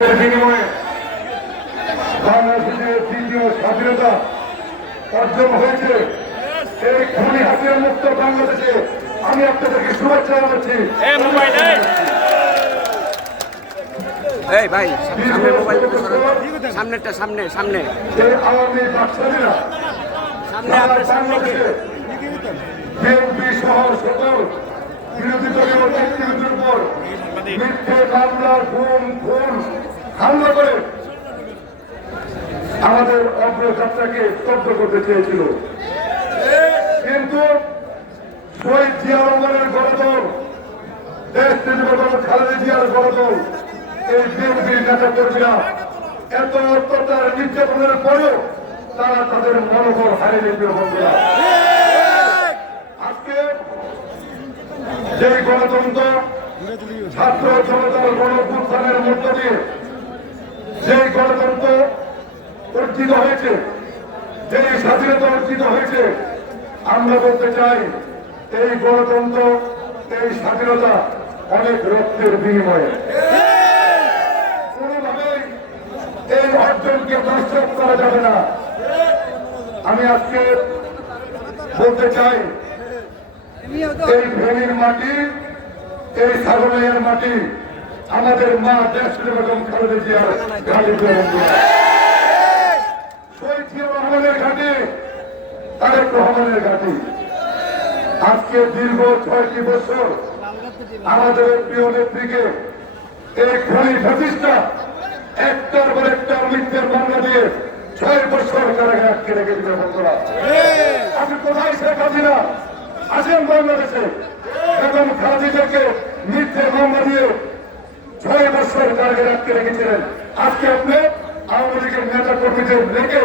এর বিনিময়ে বাংলাদেশের দ্বিতীয় স্বাধীনতা অর্জন হয়েছে। এই খনি হাসিনা মুক্ত বাংলাদেশে আমি আপনাদেরকে শুভেচ্ছা জানাচ্ছি। এই এই ভাই সামনে মোবাইল সামনেটা সামনে সামনে। এই আওয়ামী বাকশালীরা সামনে আপনার সামনে। কে? বাংলাদেশে বিএনপি সহ সকল বিরোধী দলীয় নেতৃত্বের উপর মিথ্যে মামলা খুন খুন হামলা করে আমাদের অগ্রযাত্রাকে স্তব্ধ করতে চেয়েছিল। কিন্তু শহীদ জিয়া রহমানের দেশ নির্বাচন খালেদা জিয়ার গণদল এই বিএনপির নেতা কর্মীরা এত অত্যাচার নির্যাতনের পরেও তারা তাদের মনোবল হারিয়ে নেবে বন্ধুরা। আজকে যে গণতন্ত্র ছাত্র জনতার গণপুত্থানের মধ্য দিয়ে যে গণতন্ত্র অর্জিত হয়েছে যে স্বাধীনতা অর্জিত হয়েছে, আমরা বলতে চাই, এই গণতন্ত্র, এই স্বাধীনতা অনেক রক্তের বিনিময়ে। কোনোভাবেই এই অর্জনকে দর্শক করা যাবে না। আমি আজকে বলতে চাই, এই ভূমির মাটি, এই সাগরের মাটি আমাদের মা দেশ বেগম খালেদা জিয়ার ঘাটি শহীদ ঘাটি ঘাটি। আজকে দীর্ঘ ছয়টি বছর আমাদের প্রিয় নেত্রীকে এই খনি একটার পর একটার মৃত্যুর মামলা দিয়ে ছয় বছর কারাগারে আটকে রেখে দিল বন্ধুরা। আপনি কোথায় শেখ হাসিনা? বাংলাদেশে এখন খাদিজাকে মামলা দিয়ে ছয় বছর কারাগারে আটকে রেখেছিলেন আজকে আপনি আওয়ামী লীগের নেতা কর্মীদের রেখে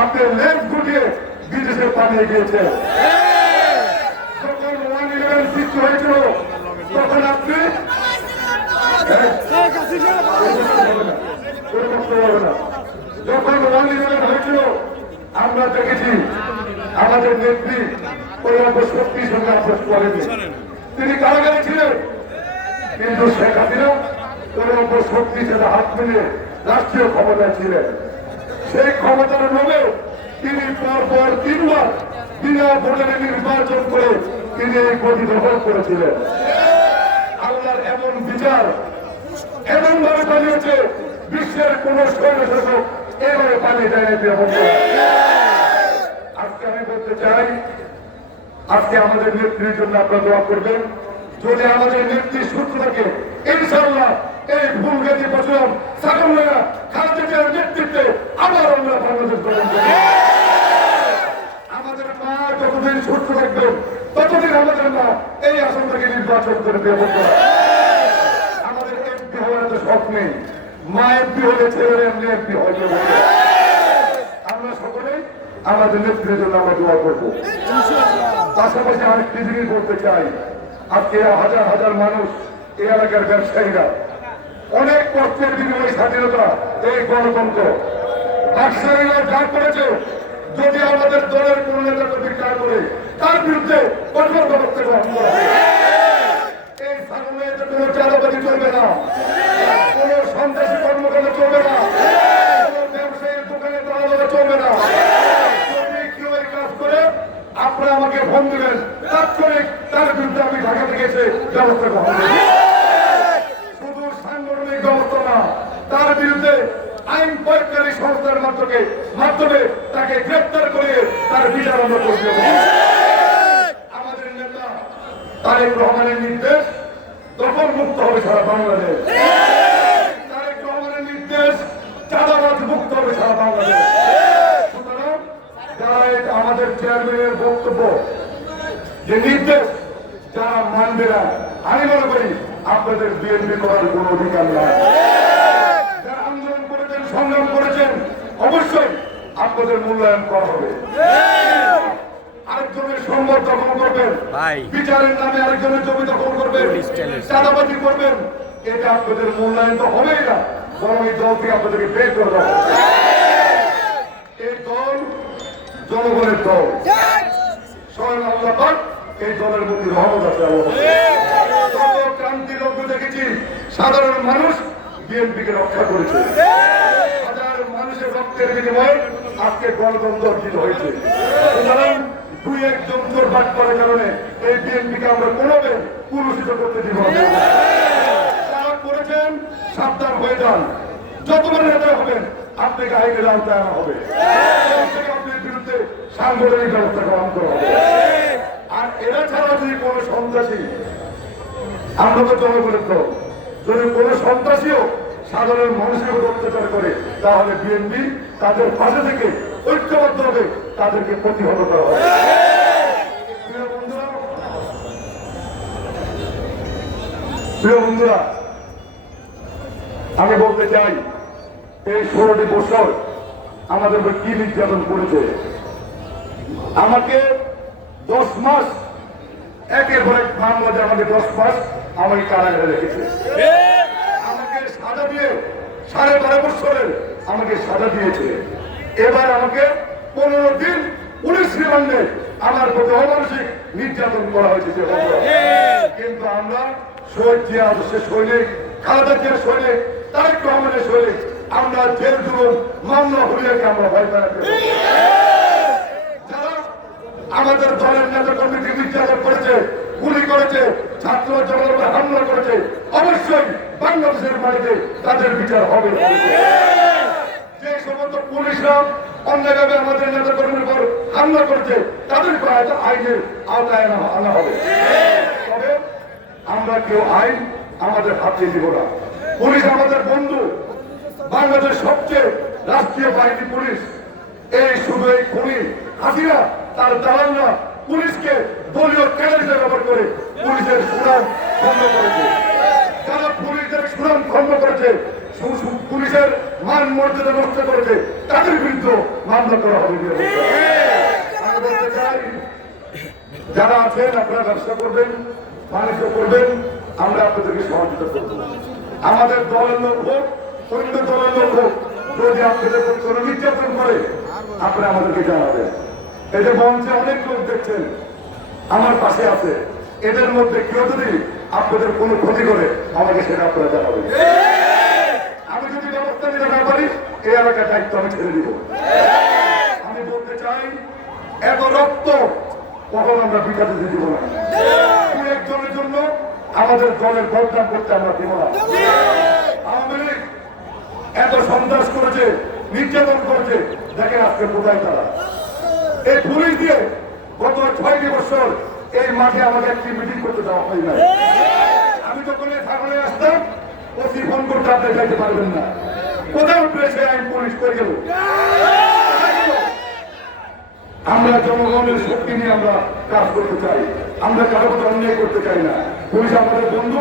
আপনি লেপ গুটিয়ে বিদেশে পালিয়ে গিয়েছেন যখন ওয়ান ইলেভেন সৃষ্টি হয়েছিল, তখন আপনি। যখন ওয়ান ইলেভেন হয়েছিল, আমরা দেখেছি আমাদের নেত্রী পরিবার শক্তির সঙ্গে আপোষ করেনি তিনি কারাগারে ছিলেন, কিন্তু শেখ হাসিনা পরিবার শক্তির সাথে হাত মিলিয়ে রাষ্ট্রীয় ক্ষমতায় ছিলেন। সেই ক্ষমতার লোভে তিনি পর পর তিনবার বিনা ভোটারে নির্বাচন করে তিনি এই গতি দখল করেছিলেন। আল্লাহর এমন বিচার এমন ভাবে পালিয়েছে বিশ্বের কোন স্বৈর শাসক এভাবে পালিয়ে যায়। আজকে আমি বলতে চাই, আজকে আমাদের নেত্রীর জন্য আপনারা দোয়া করবেন। যদি আমাদের নেত্রীর সূত্র থাকে ইনশাল্লাহ এই ভুল গেছি বছর সাগররা খালেদার নেতৃত্বে আবার আমরা বাংলাদেশ গঠন করব আমাদের মা যতদিন সুস্থ থাকবেন ততদিন আমাদের মা এই আসন থেকে নির্বাচন করে দেব। আমাদের এমপি হওয়ার তো শখ নেই। মা এমপি হলে ছেলের এমনি এমপি যাবে আমরা সকলেই আমাদের নেত্রীর জন্য আমরা দোয়া করব। পাশাপাশি আরেকটি জিনিস বলতে চাই। আজকে হাজার হাজার মানুষ এই এলাকার ব্যবসায়ীরা অনেক কষ্টের বিনিময়ে স্বাধীনতা এই গণতন্ত্র। ব্যবসায়ীরা যা করেছে, যদি আমাদের দলের কোন নেতা কর্মী কাজ করে, তার বিরুদ্ধে কঠোর ব্যবস্থা গ্রহণ করা। এই সামনে কোনো চালাবাজি চলবে না। কোন সন্ত্রাসী কর্মকাণ্ড চলবে না। আপনারা আমাকে ফোন দিবেন, তাৎক্ষণিক তার বিরুদ্ধে আমি ঢাকা থেকে এসে ব্যবস্থা গ্রহণ করব শুধু সাংগঠনিক ব্যবস্থা না তার বিরুদ্ধে আইন প্রয়োগকারী সংস্থার মাধ্যমে তাকে গ্রেপ্তার করে তার বিচার আমরা করতে। আমাদের নেতা তারেক রহমানের নির্দেশ তখন মুক্ত হবে সারা বাংলাদেশ। তারেক রহমানের নির্দেশ মুক্ত হবে সারা বাংলাদেশ। আমাদের চেয়ারম্যানের বক্তব্য, যে নির্দেশ যারা মানবে না, আমি মনে করি আপনাদের বিএনপি করার কোনো অধিকার নাই যারা আন্দোলন করেছেন সংগ্রাম করেছেন অবশ্যই আপনাদের মূল্যায়ন করা হবে। আরেকজনের সম্পদ দখল করবেন। বিচারের নামে আরেকজনের জমি দখল করবেন। চাঁদাবাজি করবেন। এটা আপনাদের মূল্যায়ন তো হবেই না। বরং এই দল থেকে আপনাদেরকে বের করে দেওয়া এই দল জনগণের দল। স্বয়ং আল্লাহ এই দলের প্রতি রহমত আছে। ক্রান্তি লগ্ন দেখেছি সাধারণ মানুষ বিএনপিকে রক্ষা করেছে। রক্তের বিনিময়ে আজকে গণতন্ত্র অর্জিত হয়েছে। দুই একজন চোর বাট করার কারণে এই বিএনপিকে আমরা কোনোভাবে পুরস্কৃত করতে দিব যারা করেছেন, সাবধান হয়ে যান। যতবার নেতা হবেন আপনাকে আইনের আওতায় আনা হবে। আপনার বিরুদ্ধে সাংগঠনিক ব্যবস্থা গ্রহণ করা হবে। আর এরা ছাড়া যদি কোনো সন্ত্রাসী, আমরা তো জনগণের যদি কোনো সন্ত্রাসীও সাধারণ মানুষের উপর অত্যাচার করে, তাহলে বিএনপি তাদের পাশে থেকে ঐক্যবদ্ধভাবে তাদেরকে প্রতিহত করা হবে। প্রিয় বন্ধুরা আমি বলতে চাই, এই ষোলোটি বছর আমাদের উপর কি নির্যাতন করেছে? আমাকে দশ মাস, একের পর এক মামলা দিয়ে আমাকে দশ মাস আমাকে কারাগারে রেখেছে। সাজা দিয়ে সাড়ে বারো বছরের আমাকে সাজা দিয়েছে এবার আমাকে পনেরো দিন পুলিশ রিমান্ডে আমার প্রতি নির্যাতন করা হয়েছে। কিন্তু আমরা শহীদ জিয়া খালেদা আমরা জেল মামলা আমরা ভয় আমাদের দলের নেতা কর্মীকে নির্যাতন করেছে, গুলি করেছে, ছাত্র জনগণের হামলা করেছে অবশ্যই বাংলাদেশের মাটিতে তাদের বিচার হবে। যে সমস্ত পুলিশরা অন্যায়ভাবে আমাদের নেতা কর্মীর উপর হামলা করেছে, তাদের হয়তো আইনের আওতায় আনা হবে। তবে আমরা কেউ আইন আমাদের হাতে দিব না। পুলিশ আমাদের বন্ধু। বাংলাদেশ সবচেয়ে রাষ্ট্রীয় বাহিনী পুলিশ। এই শুধু এই খুনি হাসিনা, তার দালালরা পুলিশকে দলীয় ক্যাডার ব্যবহার করে পুলিশের সুনাম ভঙ্গ করেছে যারা পুলিশের সুনাম ভঙ্গ করেছে সু- সু- পুলিশের মান মর্যাদা নষ্ট করেছে, তাদের বিরুদ্ধে মামলা করা হবে। যারা আছেন, আপনারা ব্যবসা করবেন, বাণিজ্য করবেন, আমরা আপনাদেরকে সহযোগিতা করব। আমাদের দলের লোক হোক অন্য দলের লোক হোক, যদি আপনাদের কোনো নির্যাতন করে, আপনারা আমাদেরকে জানাবেন। যে মঞ্চে অনেক লোক দেখছেন, আমার পাশে আছে। এদের মধ্যে কেউ যদি আপনাদের কোনো ক্ষতি করে, আমাকে সেটা আপনারা জানাবেন আমি যদি ব্যবস্থা নিতে না এলাকার দায়িত্ব আমি ছেড়ে দিব। আমি বলতে চাই এত রক্ত কখন আমরা বিকাশে দিব না। একজনের জন্য আমাদের দলের বদনাম করতে আমরা দিব না। আওয়ামী লীগ এত সন্ত্রাস করেছে নির্যাতন করেছে দেখেন আজকে কোথায় তারা। এই পুলিশ দিয়ে গত ছয়টি বছর এই মাঠে আমাকে একটি মিটিং করতে দেওয়া হয় না আমি যখন এই ছাগলে আসতাম ওসি ফোন করতে আপনি যাইতে পারবেন না। কোথাও প্রেসে আইন পুলিশ করে গেল আমরা জনগণের শক্তি নিয়ে আমরা কাজ করতে চাই। আমরা কারও অন্যায় করতে চাই না। পুলিশ আমাদের বন্ধু।